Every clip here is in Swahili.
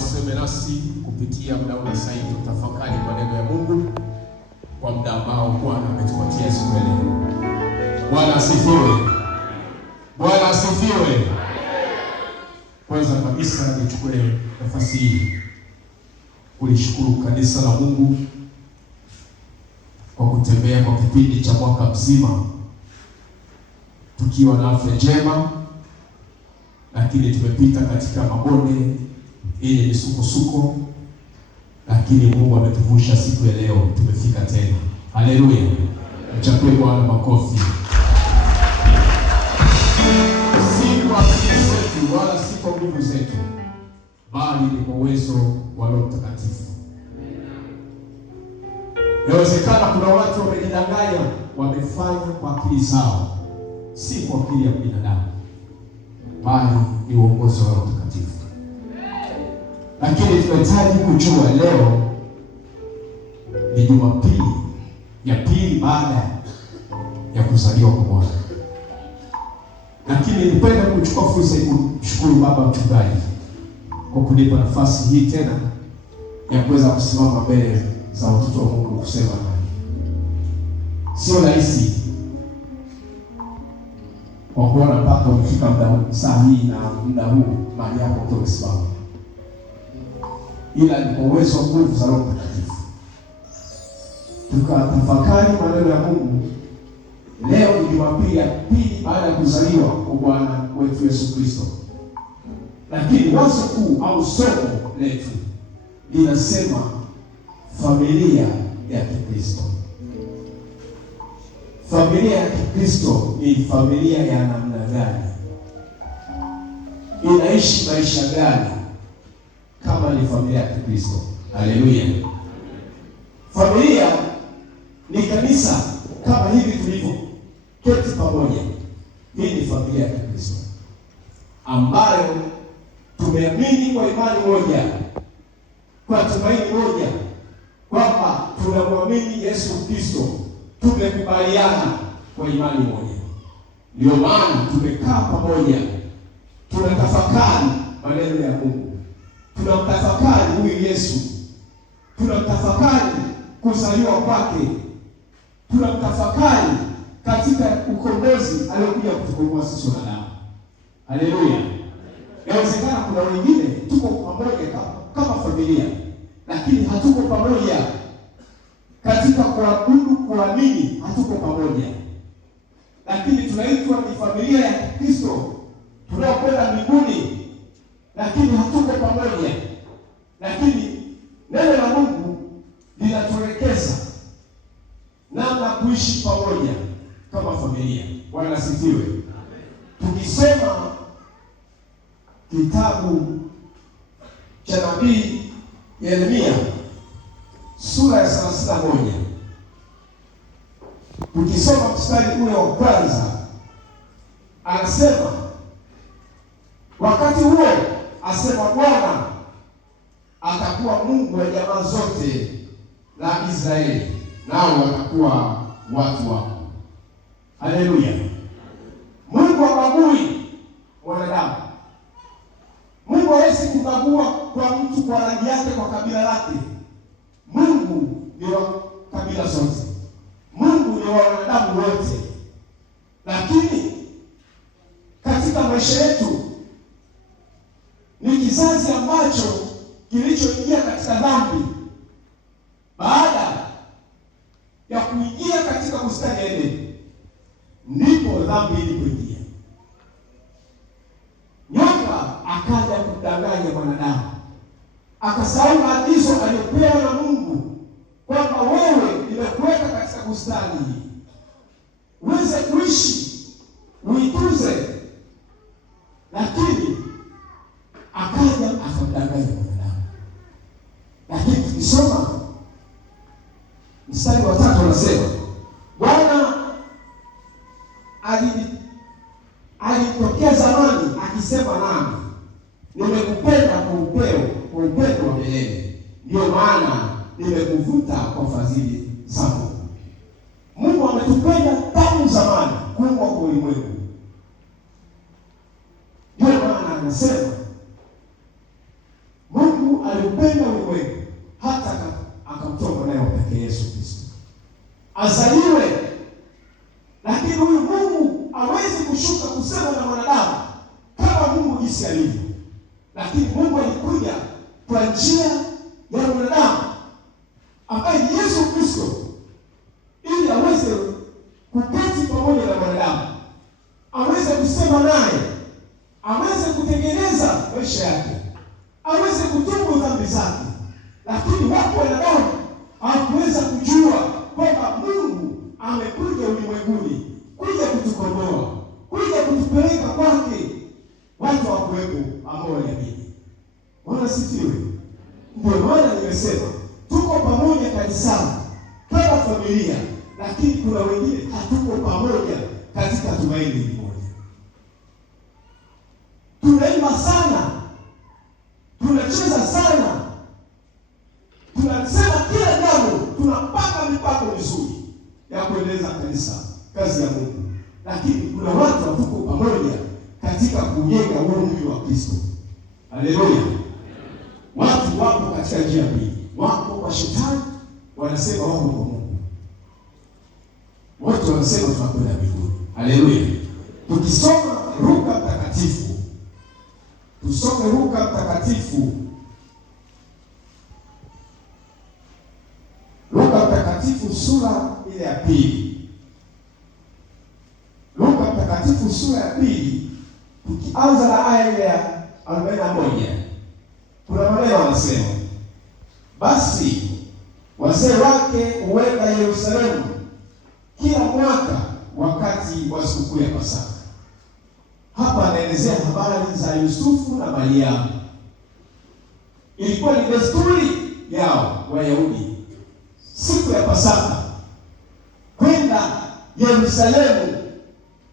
aseme nasi kupitia muda huu sasa hivi, tutafakari maneno ya Mungu kwa muda ambao Bwana ametupatia siku ya leo. Bwana asifiwe. Bwana asifiwe. Kwanza kabisa nichukue nafasi hii kulishukuru kanisa la Mungu kwa kutembea kwa kipindi cha mwaka mzima tukiwa na afya njema, lakini tumepita katika mabonde yenye misukosuko, lakini Mungu ametuvusha siku ya leo, tumefika tena. Haleluya. Mchapie Bwana makofi. Si kwa akili zetu wala si kwa nguvu zetu, bali ni kwa uwezo wa Roho Mtakatifu. Inawezekana kuna watu wamejidanganya, wamefanya kwa akili zao, si kwa akili ya binadamu, bali ni uongozi wa Roho Mtakatifu. Lakini tunahitaji kujua leo ni Jumapili ya pili baada ya kuzaliwa kwa Bwana. Lakini nipenda kuchukua fursa hii kumshukuru baba mchungaji kwa kunipa nafasi hii tena ya kuweza kusimama mbele za watoto wa Mungu kusema nani. Sio rahisi kwa kuona mpaka umefika muda saa hii na muda huu mahali yako kutosimama, ila ni kwa uwezo wa nguvu za Roho Mtakatifu tukatafakari maneno ya Mungu. Leo ni Jumapili ya pili baada ya kuzaliwa kwa Bwana wetu Yesu Kristo, lakini wazo kuu au somo letu linasema familia ya Kikristo. Familia ya Kikristo ni familia ya namna gani? Inaishi maisha gani kama ni familia ya Kikristo? Haleluya. Familia ni kanisa kama hivi tulivyo keti pamoja. Hii ni familia ya Kikristo ambayo tumeamini kwa imani moja, kwa tumaini moja, kwamba tunamwamini Yesu Kristo. Tumekubaliana kwa imani moja. Ndio maana tumekaa pamoja, tunatafakari maneno ya Mungu, tunamtafakari huyu Yesu, tunamtafakari kuzaliwa kwake, tunamtafakari katika ukombozi aliokuja kutukomboa sisi wanadamu. Haleluya. Inawezekana kuna wengine tuko pamoja kama familia, lakini hatuko pamoja katika kuabudu, kuamini, hatuko pamoja. Lakini tunaitwa ni familia ya Kristo tunaokwenda mbinguni, lakini hatuko pamoja. Lakini neno la Mungu linatuelekeza namna kuishi pamoja kama familia. Bwana asifiwe. Tukisema kitabu cha nabii Yeremia sura ya 31, tukisoma mstari ule wa kwanza, anasema wakati huo asema Bwana atakuwa Mungu wa jamaa zote la Israeli, nao watakuwa watu wako. Haleluya. Mungu habagui mwanadamu. Mungu hawezi kubagua kwa mtu kwa rangi yake, kwa kabila lake. Mungu ni wa kabila zote. Mungu ni wa wanadamu wote. Lakini katika maisha yetu ni kizazi ambacho kilichoingia katika dhambi. Baada ya kuingia katika bustani ya Edeni, ndipo dhambi ilipoingia. Nyoka akaja kumdanganya mwanadamu, akasahau maagizo aliyopewa na Mungu kwamba wewe nimekuweka katika bustani hii uweze kuishi, uituze. Lakini akaja akamdanganya mwanadamu. Lakini tukisoma mstari wa 3 anasema Bwana alitokea zamani akisema nami, nimekupenda kwa upendo wa milele, ndio maana nimekuvuta kwa fadhili zangu. Mungu ametupenda tangu zamani kuumbwa kwa ulimwengu. Ndio maana anasema Mungu aliupenda ulimwengu hata akamtoa mwanae pekee Yesu Kristo azaliwe. Lakini huyu Mungu hawezi kushuka kusema na mwanadamu kama Mungu jinsi alivyo, lakini Mungu alikuja kwa njia ya mwanadamu ambaye ni Yesu Kristo, ili aweze kuketi pamoja na mwanadamu, aweze kusema naye, aweze kutengeneza maisha yake, aweze kutubu dhambi zake. Lakini wapo wanadamu hawakuweza kujua kwamba Mungu amekuja ulimwenguni kuja kutukomboa, kuja kutupeleka kwake. Watu hawakuwepo ambao waliamini. Bwana sifiwe. Ndio maana nimesema tuko pamoja kanisani kama familia, lakini kuna wengine hatuko pamoja katika tumaini moja. Tunaimba sana, tunacheza sana, tunasema kila jambo, tunapanga mipango mizuri ya kuendeleza kanisa, kazi ya Mungu, lakini kuna watu hatuko pamoja katika kujenga huo mwili wa Kristo. Haleluya. Watu wapo katika njia mbili. Wako kwa shetani, wanasema wako kwa Mungu. Wote wanasema tunakwenda mbinguni. Haleluya. Tukisoma Luka Mtakatifu, tusome Luka Mtakatifu, Luka Mtakatifu sura ile ya pili. Luka Mtakatifu sura ya pili, tukianza na aya ile ya 41. Kuna maneno wanasema, basi wazee wake huenda Yerusalemu kila mwaka wakati wa sikukuu ya Pasaka. Hapa anaelezea habari za Yusufu na Mariamu. Ilikuwa ni desturi yao Wayahudi siku ya Pasaka kwenda Yerusalemu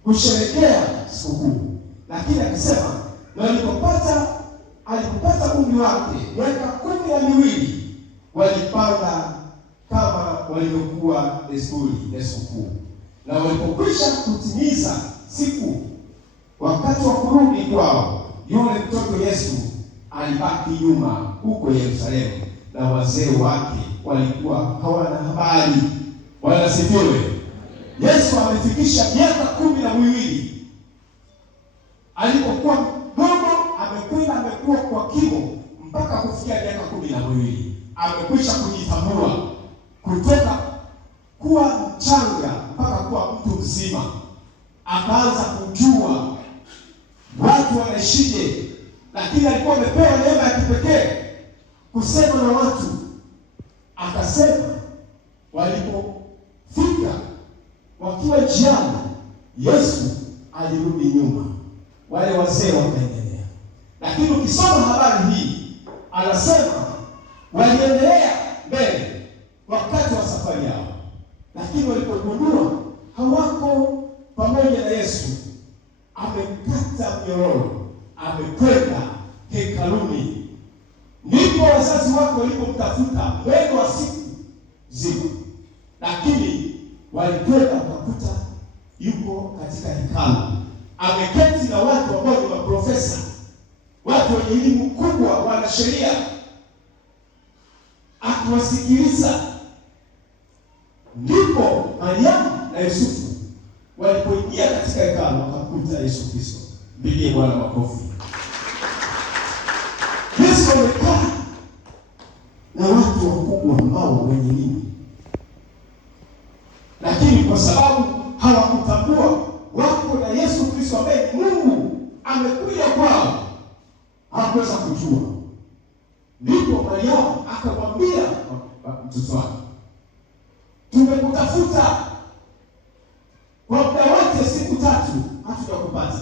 kusherehekea sikukuu, lakini akisema na alipopata umri wake miaka 12 walipanda kama walivyokuwa desturi ya sikukuu, na walipokwisha kutimiza siku, wakati wa kurudi kwao, yule mtoto Yesu alibaki nyuma huko Yerusalemu, na wazee wake walikuwa hawana habari. Bwana sifiwe. Yesu amefikisha miaka 12. Alipokuwa mdogo amekuwa kwa kimo mpaka kufikia miaka 12. Amekwisha kujitambua kutoka kuwa mchanga mpaka kuwa mtu mzima. Akaanza kujua watu wanaishije, lakini alikuwa amepewa neema ya kipekee kusema na watu. Akasema walipofika wakiwa njiani, Yesu alirudi nyuma, wale wazee wakaendelea. Lakini ukisoma habari hii, anasema waliendelea mbele wakati wa safari yao, lakini walipogundua hawako pamoja na Yesu, amekata mnyororo, amekwenda hekaluni, ndipo wazazi wake walipomtafuta mwendo wa siku zima. Lakini walikwenda wakakuta yuko katika hekalu, ameketi na watu ambao ni maprofesa, watu wenye elimu kubwa, wana sheria, akiwasikiliza. Ndipo Mariamu na Yusufu walipoingia katika hekalu wakakuta Yesu Kristo. Mpigie Bwana makofi. Yesu amekaa na watu wakubwa ambao wenye elimu, lakini kwa sababu hawakutambua wako na Yesu Kristo ambaye Mungu amekuja kwao, hawakuweza kujua. Ndipo Mariamu akamwambia mtoto wake, tumekutafuta kwa muda wote, siku 3 hatujakupata,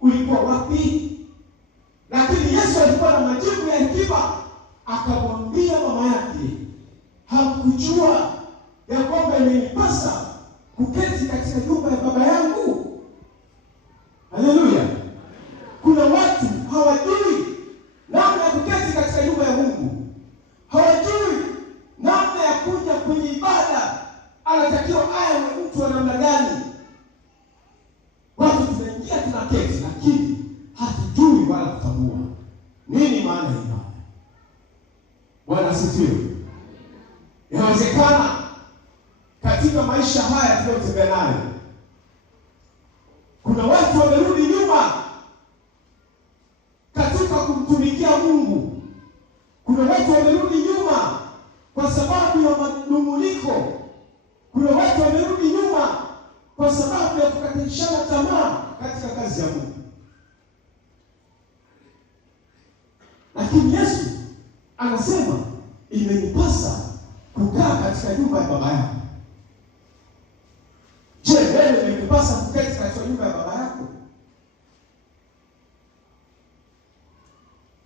ulikuwa wapi? Lakini Yesu alikuwa na majibu ya hekima, akamwambia mama yake, hamkujua ya kwamba imenipasa kuketi katika nyumba ya baba yangu? Haleluya. Kuna watu hawajui namna ya kuketi katika nyumba ya Mungu, hawajui namna ya kuja kwenye ibada, anatakiwa awe mtu wa namna gani. Watu tunaingia tunaketi, lakini hatujui wala kutambua nini maana ya ibada. Bwana asifiwe. Inawezekana katika maisha haya tunayotembea nayo, kuna watu wamerudi nyuma katika kumtumikia Mungu. Kuna watu wamerudi nyuma kwa sababu ya manung'uniko. Kuna watu wamerudi nyuma kwa sababu ya kukatishana tamaa katika kazi ya Mungu. Lakini Yesu anasema imenipasa kukaa katika nyumba ya baba yako. Je, wewe imekupasa kuketi katika nyumba ya baba yako?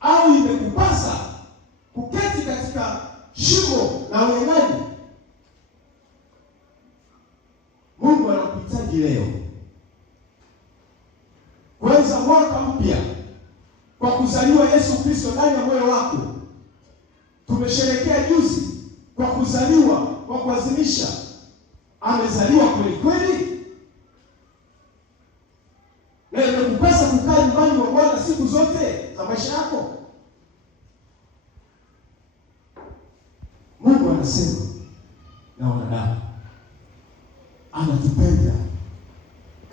Au imekupasa kuketi katika shimo la unyang'anyi? Mungu anakuhitaji leo kuanza mwaka mpya kwa kuzaliwa Yesu Kristo ndani ya moyo wako. Tumesherehekea juzi kwa kuzaliwa, kwa kuadhimisha amezaliwa kweli kweli. Na imekupasa kukaa nyumbani mwa Bwana siku zote za maisha yako. Mungu anasema na wanadamu anatupenda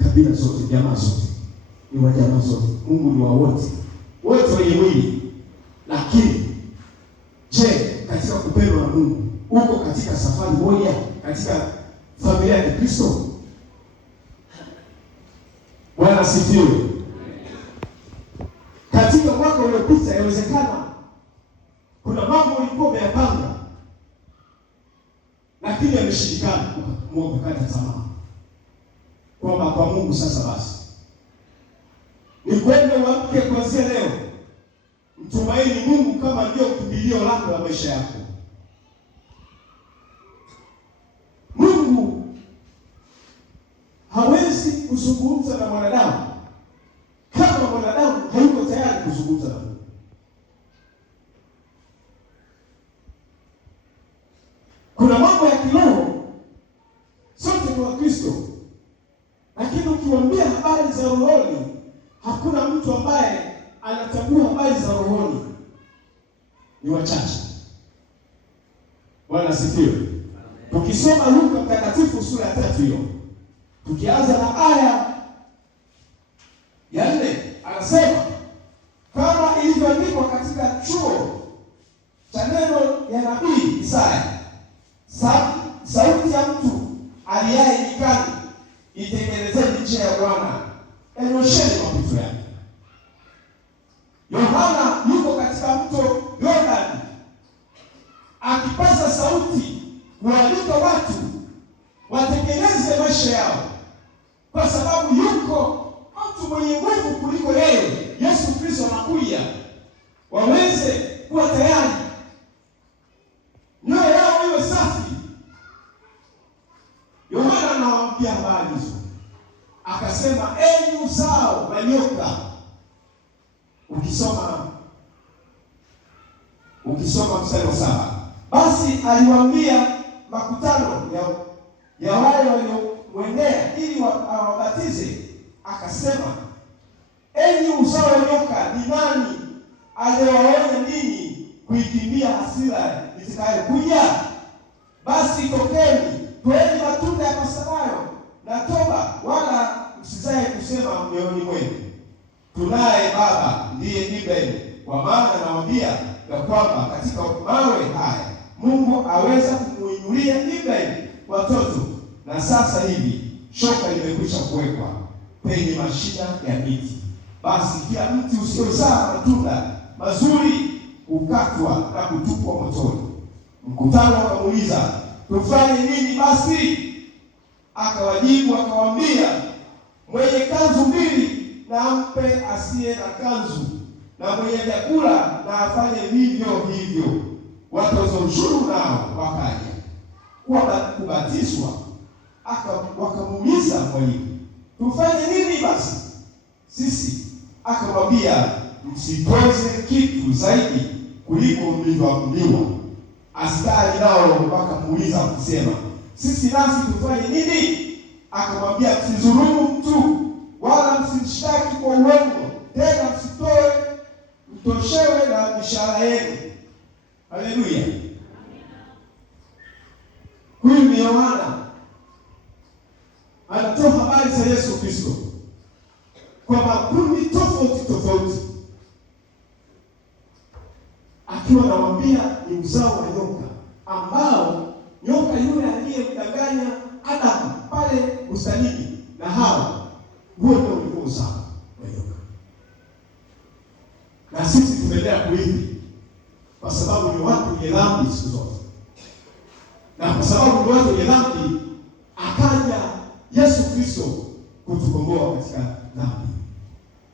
kabila zote, jamaa zote, ni wa jamaa zote. Mungu ni wa wote, wote wenye mwili. Lakini je, katika kupendwa na Mungu uko katika safari moja katika familia ya Kristo? Bwana asifiwe. Katika mwaka uliopita inawezekana kuna mambo ulikuwa umeyapanga lakini yameshindikana, ukakata tamaa kwamba kwa Mungu sasa basi ni kwenda uamke kuanzia leo, mtumaini Mungu kama ndio kimbilio lako la maisha yako. Mungu hawezi kuzungumza na mwanadamu kama mwanadamu hayuko tayari kuzungumza na Mungu. Kuna mambo ya kiroho, sote ni Wakristo, lakini ukiwaambia habari za rohoni, hakuna mtu ambaye anatambua habari za rohoni, ni wachache. Bwana asifiwe. Tukisoma Luka Mtakatifu sura ya 3 hiyo, tukianza na aya ya 4, anasema kama ilivyoandikwa katika chuo cha neno ya nabii Isaya, sauti ya mtu aliaye nyikani, itengenezeni njia ya Bwana, enyosheni mapito yake. Yohana yuko katika mto Yordani akipaza sauti kualika watu watengeneze maisha yao, kwa sababu yuko mtu mwenye nguvu kuliko yeye, Yesu Kristo anakuja, waweze kuwa tayari, nyoyo yao iwe safi. Yohana anawaambia habari hizo, akasema enyi uzao wa nyoka. Ukisoma mstari wa 7, basi aliwaambia makutano ya wale waliomwendea ili awabatize, akasema enyi uzao wa nyoka, ni nani aliyewaonya ninyi kuikimbia hasira itakayokuja? Basi tokeni, toeni matunda ya pasanayo na toba, wala msizae kusema mioyoni mwenu, tunaye baba ndiye Ibrahimu. Kwa maana nawaambia ya kwamba katika mawe haya Mungu aweza kumuinulia Ibrahimu watoto. Na sasa hivi shoka limekwisha kuwekwa penye mashina ya miti, basi kila mti usiozaa matunda mazuri hukatwa na kutupwa motoni. Mkutano akamuuliza, tufanye nini basi? Akawajibu akawaambia, mwenye kanzu 2 na ampe asiye na kanzu, na mwenye vyakula na afanye vivyo hivyo. Watoza ushuru nao wakaja kubatizwa. Wakamuuliza, mwalimu, tufanye nini basi sisi? Akamwambia, msitoze kitu zaidi kuliko mlivyoamriwa. Askari nao wakamuuliza kusema, sisi nasi tufanye nini? Akamwambia, msidhulumu mtu wala msimshtaki kwa uongo, tena msitoe mtoshewe na mishahara yenu. Haleluya. Huyu ni Yohana anatoa habari za Yesu Kristo kwa makundi tofauti tofauti, akiwa anawaambia ni uzao wa nyoka, ambao nyoka yule aliyemdanganya Adamu pale bustanini na Hawa, huo ndio ulikuwa uzao wa nyoka. Na sisi tumeendelea kuishi kwa sababu ni watu wenye dhambi siku zote, na kwa sababu ni watu wenye dhambi akaja Yesu Kristo kutukomboa katika dhambi.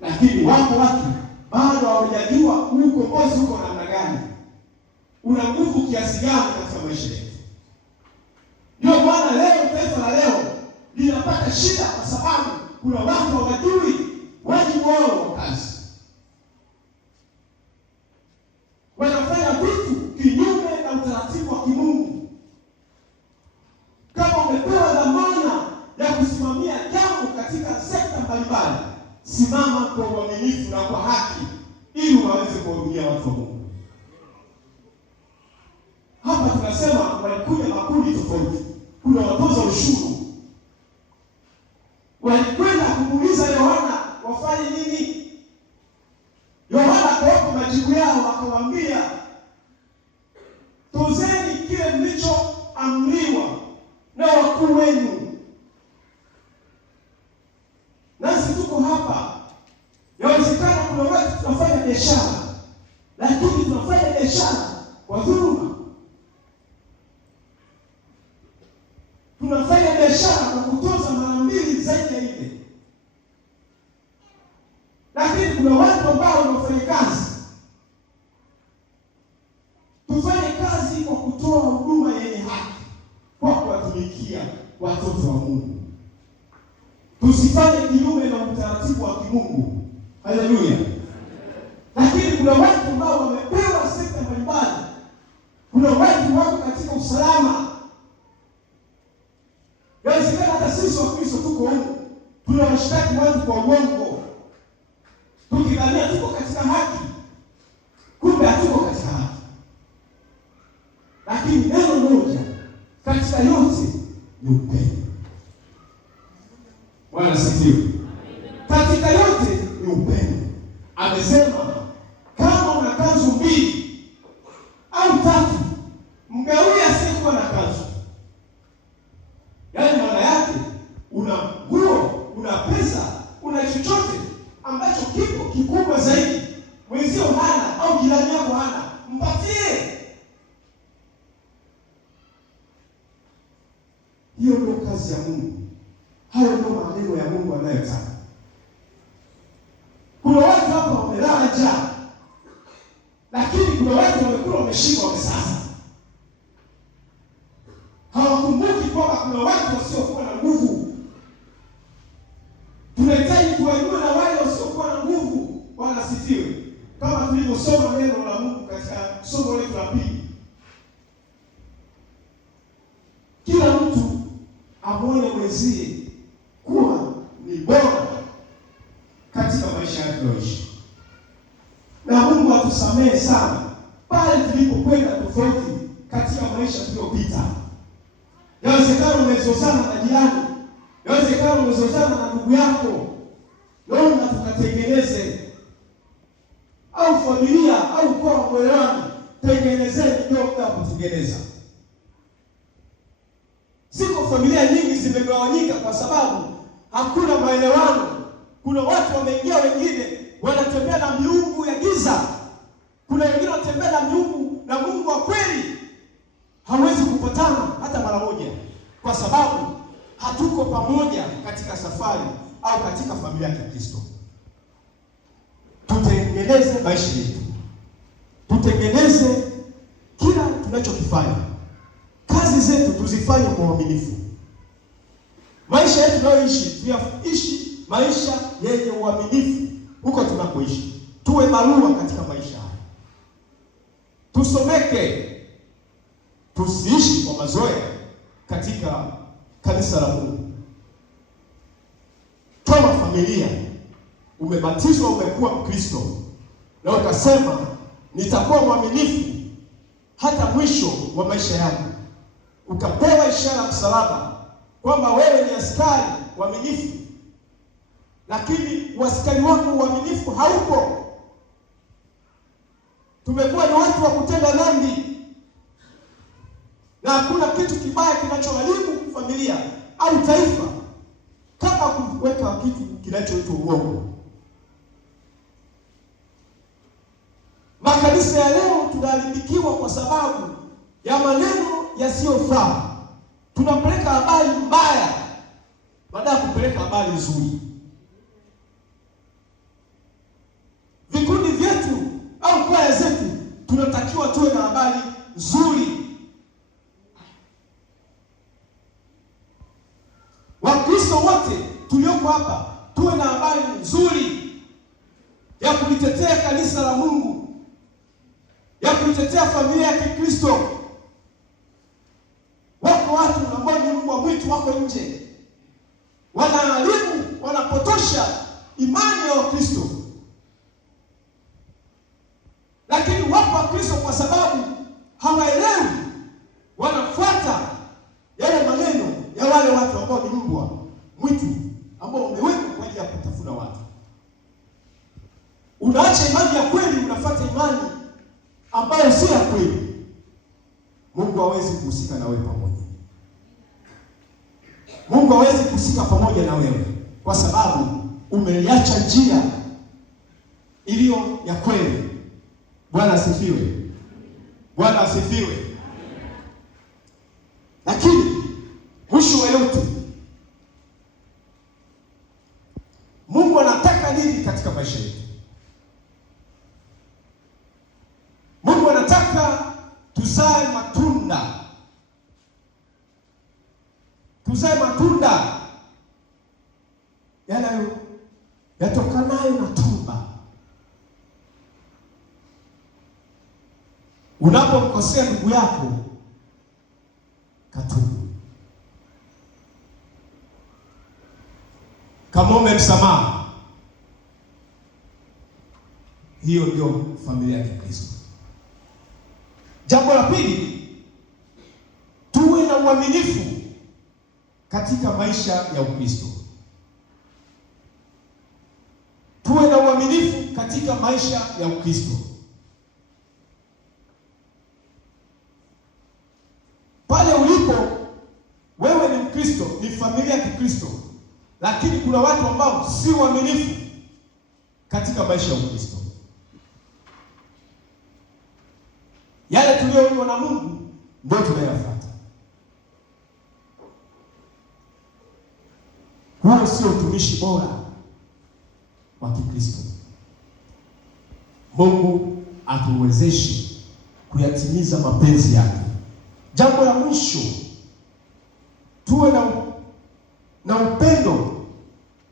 Lakini wapo watu bado hawajajua ukombozi uko namna gani, una nguvu kiasi gani katika maisha yetu. Ndio maana leo taifa la leo linapata shida, kwa sababu kuna watu hawajui wajibu wao wa kazi. Wanafanya vitu kinyume na utaratibu wa kimungu. Kama umepewa dhamana ya kusimamia jambo katika sekta mbalimbali, simama kwa uaminifu na kwa haki ili waweze kuhudumia watu wa Mungu. Hapa tunasema walikuja makundi tofauti. Kuna watoza ushuru walikwenda kumuuliza Yohana wafanye nini. Yohana akawapa majibu yao, akawaambia tozeni kile mlichoamriwa na wakuu wenu. Nasi tuko hapa, yawezekana kuna watu tunafanya biashara, lakini tunafanya biashara kwa dhuluma. Tunafanya biashara kwa kutoza mara mbili zaidi ya ile. Lakini kuna watu ambao wanafanya kazi. Tufanye kazi kwa kutoa huduma yenye haki, kwa kuwatumikia watoto wa Mungu. Tusifanye kinyume na utaratibu wa kimungu. Haleluya. Lakini kuna watu ambao wamepewa sekta mbalimbali. Kuna watu wako katika usalama. Yawezekana hata sisi wa Kristo tuko huko, tunawashtaki watu kwa uongo, tukidhania tuko katika haki, kumbe hatuko katika haki. Lakini neno moja katika yote ni upendo. Bwana asifiwe. Katika yote ni upendo. Amesema kama una kanzu mbili au tatu, mgawie asiyekuwa na kanzu. Yaani maana yake una nguo, una pesa, una chochote ambacho kipo kikubwa zaidi, mwenzio hana au jirani yako hana, mpatie. Hiyo ndio kazi ya Mungu. Hayo ndio maneno ya Mungu anayotaka. Kuna watu hapa wamelala njaa, lakini kuna watu wamekula wameshiba wamesasa. Hawakumbuki kwamba kuna watu wasiokuwa na nguvu. Tunahitaji kuwainua na wale wasiokuwa na nguvu. Bwana asifiwe. Kama tulivyosoma neno la Mungu katika somo letu la pili, kila mtu amwone mwenzie kuwa ni bora katika maisha yake tunayoishi. Na Mungu atusamehe sana pale tulipokwenda tofauti katika maisha tuliyopita. Yawezekana umezozana na jirani, yawezekana umezozana na ndugu yako. Naomba tukatengeneze, au familia au kwa mwelewano, tengenezeni ndio mtakutengeneza. Siko familia nyingi zimegawanyika kwa sababu hakuna maelewano. Kuna watu wameingia, wengine wanatembea na miungu ya giza. Kuna wengine wanatembea na miungu na Mungu wa kweli. Hawezi kupatana hata mara moja, kwa sababu hatuko pamoja katika safari au katika familia ya Kristo. Tutengeneze maisha yetu, tutengeneze kila tunachokifanya. Kazi zetu tuzifanye kwa uaminifu. Maisha yetu tunayoishi, tuyaishi maisha yenye uaminifu huko tunapoishi. Tuwe barua katika maisha haya. Tusomeke, tusiishi kwa mazoea katika kanisa la Mungu. Kama familia umebatizwa, umekuwa Mkristo na ukasema nitakuwa mwaminifu hata mwisho wa maisha yako ukapewa ishara ya msalaba kwamba wewe ni askari uaminifu, lakini uaskari wako uaminifu haupo. Tumekuwa ni watu wa kutenda dhambi, na hakuna kitu kibaya kinachoharibu familia au taifa kama kuweka kitu kinachoitwa uongo. Makanisa ya leo tunaharibikiwa kwa sababu ya maneno yasiyofaa. Tunapeleka habari mbaya badala ya kupeleka habari nzuri. Vikundi vyetu au kwaya zetu tunatakiwa tuwe na habari nzuri. Wakristo wote tulioko hapa tuwe na habari nzuri ya kulitetea kanisa la Mungu, ya kulitetea familia ya Kikristo. Wako watu ambao ni mbwa mwitu wako nje, wanaharibu, wanapotosha imani ya Wakristo. Lakini wapo Wakristo kwa sababu hawaelewi, wanafuata yale maneno ya wale watu ambao ni mbwa mwitu ambao wamewekwa kwa ajili ya kutafuna watu. Unaacha imani ya kweli, unafuata imani ambayo si ya kweli. Mungu hawezi kuhusika na wewe pamoja. Mungu hawezi kuhusika pamoja na wewe kwa sababu umeiacha njia iliyo ya kweli. Bwana asifiwe. Bwana asifiwe. Lakini mwisho wa yote, Mungu anataka nini katika maisha yetu? Mungu anataka tuzae matunda. Tuzae matunda yatokanayo na toba. Unapomkosea ndugu yako, katubu. Kamombe msamaha. Hiyo ndio familia ya Kristo. Jambo la pili, tuwe na uaminifu katika maisha ya Ukristo. Tuwe na uaminifu katika maisha ya Ukristo. Pale ulipo wewe ni Mkristo, ni familia ya Kikristo, lakini kuna watu ambao si waaminifu katika maisha ya Ukristo. Yale tuliyoonywa na Mungu ndio tunayafuata. Huo sio utumishi bora wa Kikristo. Mungu atuwezeshe kuyatimiza mapenzi yake. Jambo la mwisho, tuwe na upendo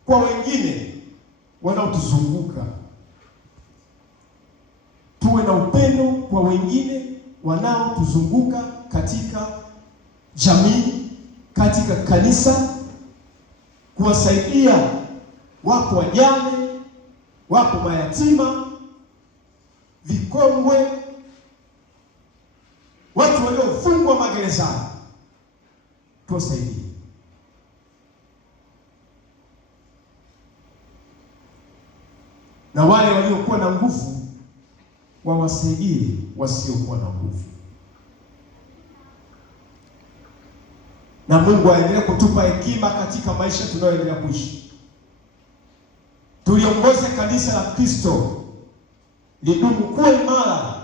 kwa wengine wanaotuzunguka. Tuwe na upendo kwa wengine wanaotuzunguka katika jamii, katika kanisa, kuwasaidia. Wapo wajane, wapo mayatima, vikongwe, watu waliofungwa magerezani. Tuwasaidie. Na wale waliokuwa na nguvu wawasaidie wasiokuwa na nguvu. Na Mungu aendelee kutupa hekima katika maisha tunayoendelea kuishi. Tuliongoze kanisa la Kristo lidumu kuwa imara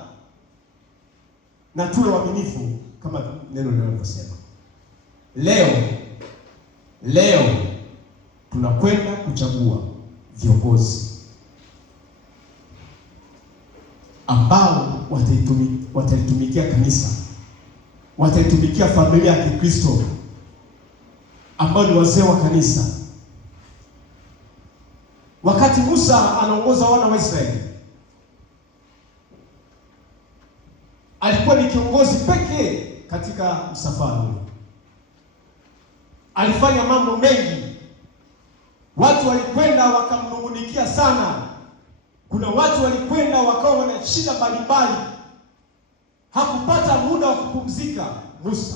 na tuwe waaminifu kama neno linavyosema. Leo tunakwenda kuchagua viongozi ambao watalitumikia kanisa, watalitumikia familia ya Kikristo, ambao ni wazee wa kanisa. Wakati Musa anaongoza wana wa Israeli, alikuwa ni kiongozi pekee katika msafara. Alifanya mambo mengi. Watu walikwenda wakamnungunikia sana. Kuna watu walikwenda wakawa wana shida mbalimbali, hakupata muda wa kupumzika Musa,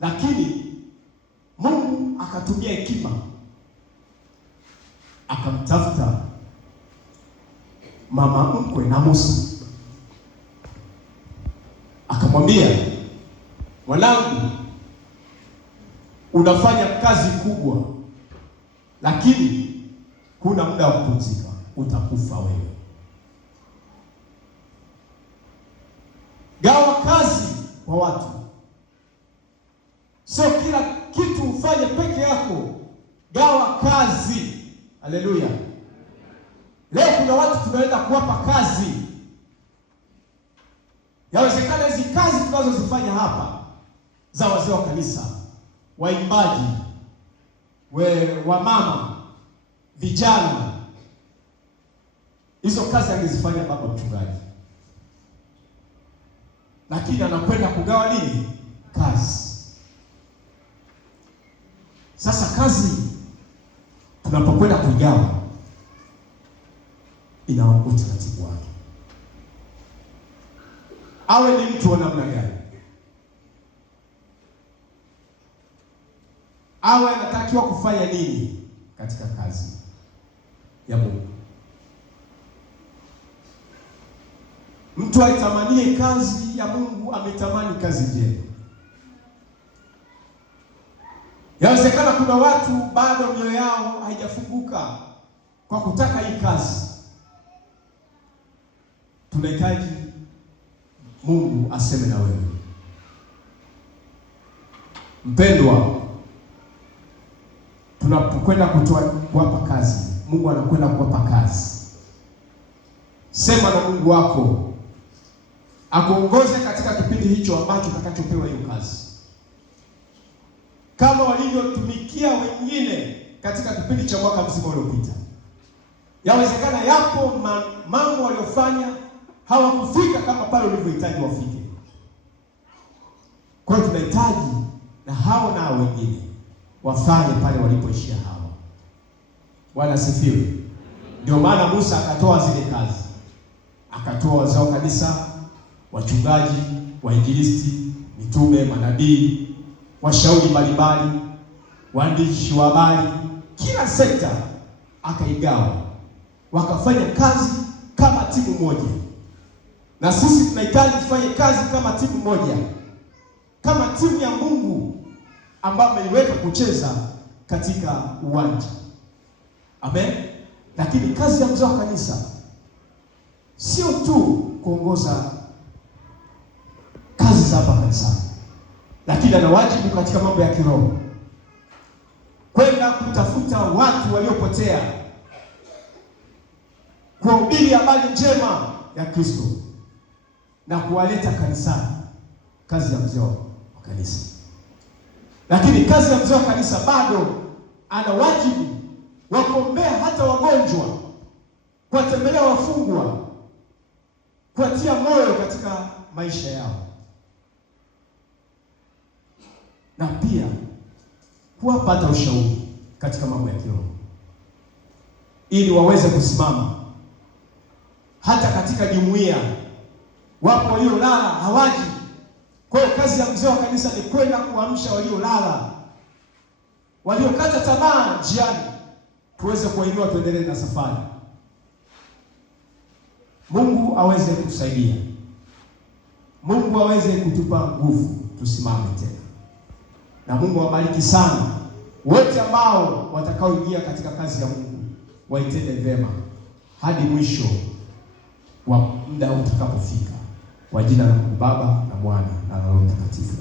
lakini Mungu akatumia hekima, akamtafuta mama mkwe na Musa, akamwambia, mwanangu, unafanya kazi kubwa, lakini huna muda wa kupumzika, utakufa wewe. Gawa kazi kwa watu, sio kila kitu ufanye peke yako. Gawa kazi. Haleluya! Leo kuna watu tunaenda kuwapa kazi. Yawezekana hizi kazi tunazozifanya hapa za wazee wa kanisa, waimbaji, wamama, vijana, hizo kazi angezifanya baba mchungaji, lakini anakwenda kugawa nini? Kazi. Sasa kazi tunapokwenda kuigawa ina utaratibu wake. Awe ni mtu wa namna gani, awe anatakiwa kufanya nini katika kazi ya Mungu. Mtu aitamanie kazi ya Mungu, ametamani kazi njema. Yawezekana kuna watu bado mioyo yao haijafunguka kwa kutaka hii kazi. Tunahitaji Mungu aseme na wewe. Mpendwa, tunapokwenda kuwapa kazi, Mungu anakwenda kuwapa kazi. Sema na Mungu wako akuongoze katika kipindi hicho ambacho utakachopewa hiyo kazi, kama walivyotumikia wengine katika kipindi cha mwaka mzima uliopita. Yawezekana yapo mambo waliofanya hawakufika kama pale ulivyohitaji wafike. Kwa hiyo tunahitaji na hao na wengine wafanye pale walipoishia hawa. Bwana asifiwe. Ndio maana Musa akatoa zile kazi, akatoa wazee wa kanisa, wachungaji, wainjilisti, mitume, manabii, washauri mbalimbali, waandishi wa habari, kila sekta akaigawa, wakafanya kazi kama timu moja. Na sisi tunahitaji kufanya kazi kama timu moja, kama timu ya Mungu ambayo ameiweka kucheza katika uwanja. Amen. Lakini kazi ya mzee wa kanisa sio tu kuongoza kazi za hapa kanisani, lakini ana wajibu katika mambo ya kiroho, kwenda kutafuta watu waliopotea, kuhubiri habari njema ya Kristo na kuwaleta kanisani. Kazi ya mzee wa kanisa. Lakini kazi ya mzee wa kanisa bado ana wajibu wa kuombea hata wagonjwa, kuwatembelea wafungwa, kuwatia moyo katika maisha yao, na pia kuwapata ushauri katika mambo ya kiroho ili waweze kusimama. Hata katika jumuiya wapo waliolala hawaji. Kwa hiyo kazi ya mzee wa kanisa ni kwenda kuamsha waliolala, waliokata tamaa njiani, tuweze kuwainua tuendelee na safari. Mungu aweze kusaidia, Mungu aweze kutupa nguvu tusimame tena. Na Mungu awabariki sana wote ambao watakaoingia katika kazi ya Mungu, waitende vyema hadi mwisho wa muda utakapofika. Kwa jina la Mungu Baba na Mwana na Roho Mtakatifu.